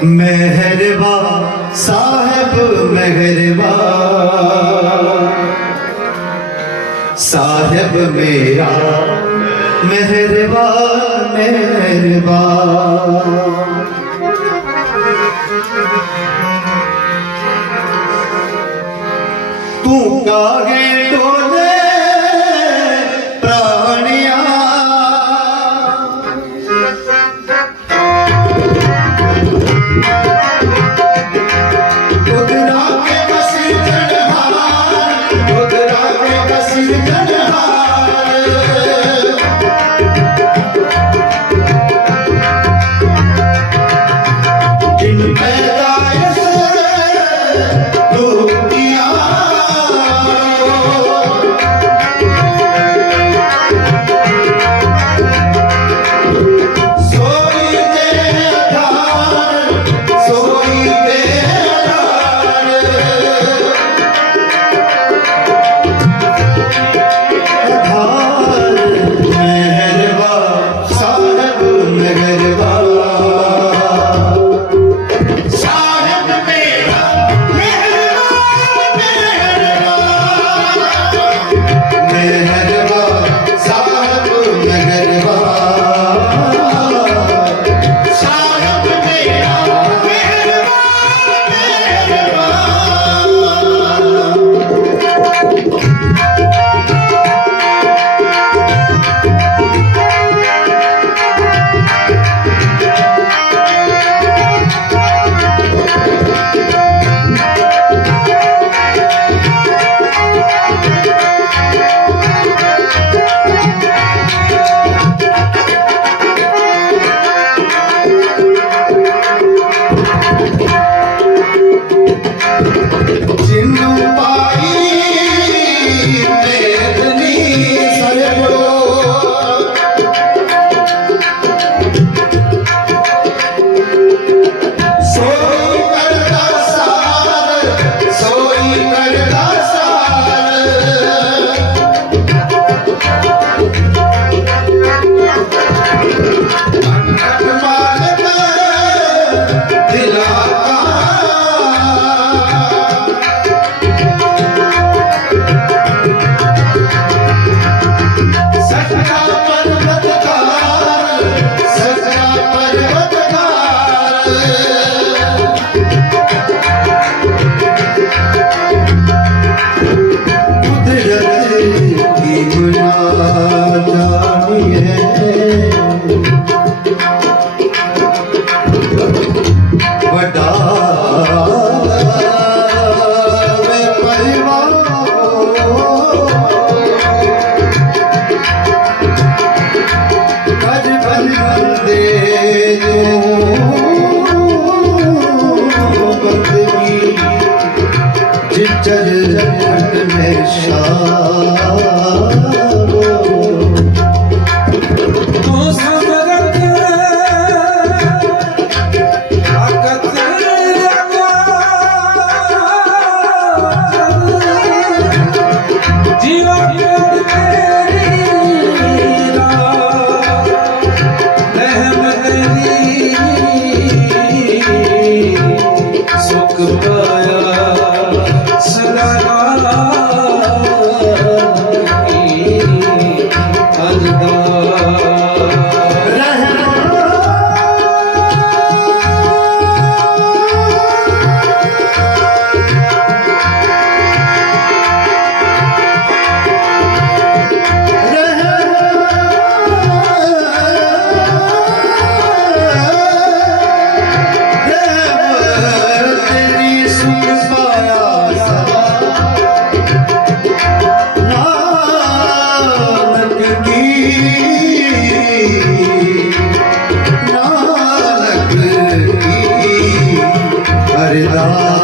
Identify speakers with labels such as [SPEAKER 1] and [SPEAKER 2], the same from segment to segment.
[SPEAKER 1] صاحب مہربا
[SPEAKER 2] صاحب میرا
[SPEAKER 1] مہربا مہر
[SPEAKER 2] با گے تو go.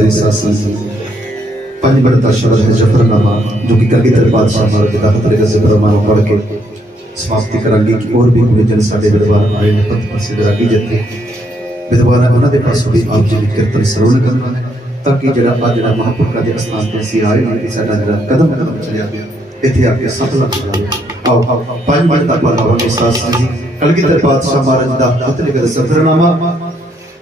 [SPEAKER 1] بے احساسی پانچ بڑھتا شرح ہے جفر نامہ جو کی کہ گیتر بادشاہ مارا کے داخل طریقہ سے برمانہ پڑھ کے اس مافتی کرانگی کی اور بھی ہوئے جن ساڑے بیدوارہ آئے ہیں پتہ پاس سے دراغی جاتے ہیں بیدوارہ ہونا دے پاس ہوئی آپ جنہی کرتن سرون کرنا ہے تاکہ جلا پا جلا محبت کا دے اسنان تے سی آئے ہیں اسے نا جلا قدم قدم چلیا گیا ایتھے آپ کے ساتھ لگتا ہے آو پانچ بڑھتا پانچ بڑھتا پانچ بڑھتا پانچ بڑھتا پانچ بڑھتا پانچ بڑھتا پانچ بڑھتا پانچ